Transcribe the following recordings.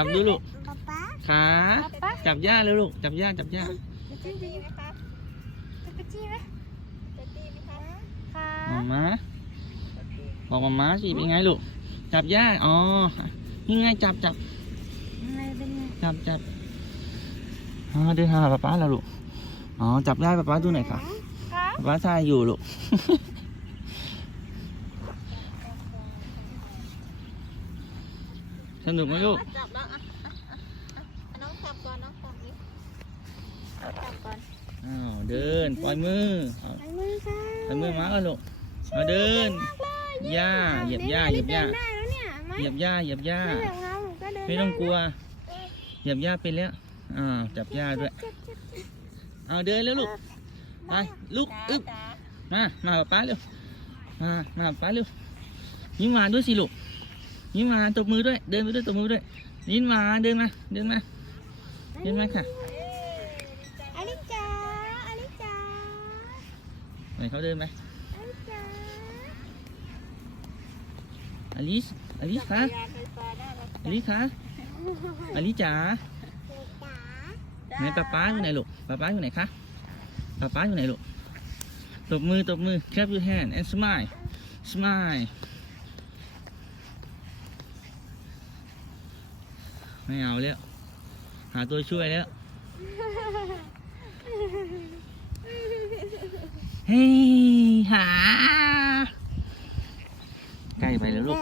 จับดูลูกป๊าป๊าขาป๊าจับย่าเลยลูก จับย่าจับย่าจะจี้ไหมคะจะจี้ไหมจะจี้ไหมคะค่ะมามาบอกมามาสิเป็นไงลูก จับย่าอ๋อนี่ไงจับจับอะไรเป็นไงจับจับอ๋อเดินหาป๊าป๊าแล้วลูกอ๋อจับย่าให้ป๊าป๊าดูหน่อยค่ะค่ะป๊าป๊าถ่ายอยู่ลูก สนุกไหมลูกจับแล้วอะอะอะอะน้องจับก่อนน้องจับนี้เอาจับก่อนอ้าวเดินปล่อยมือเอาไปมือค่ะปล่อยมือมาก็ลูกมาเดินย่าเหยียบย่าเหยียบย่าได้แล้วเนี่ยไหมเหยียบย่าเหยียบย่าไม่เหยียบเงาหนูก็เดินไม่ต้องกลัว เหยียบย่าเป็นแล้วอ้าวจับย่าด้วยเอาเดินแล้วลูกไปลุกอึ๊บมามากับป๊าเร็วมามากับป๊าเร็วยิ้มหวานด้วยสิลูก ยิ้มหวานตบมือด้วย เดินไปด้วยตบมือด้วย ยิ้มหวานเดินมา เดินมา เดินมาค่ะอลิจ๋าอลิจ๋าไหนเขาเดินไปอลิจ๋าอลิสอลิสคะอลิสคะอลิจ๋าไหนป๊าป๊าอยู่ไหนลูกป๊าป๊าอยู่ไหนคะป๊าป๊าอยู่ไหนลูกตบมือตบมือ clap your hand and smile smile ไม่เอาแล้ว หาตัวช่วยแล้ว เฮ้ยหา ใกล้ไปแล้วลูก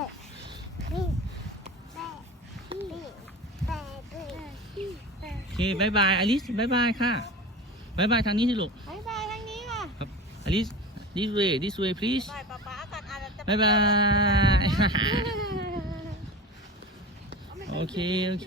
โอเคบายบายอลิสบายบายค่ะบายบายทางนี้สิลูกบายบายทางนี้ค่ะอลิส this way this way please บายป๊าป๊ากันอาจจะบายบาย โอเค โอเค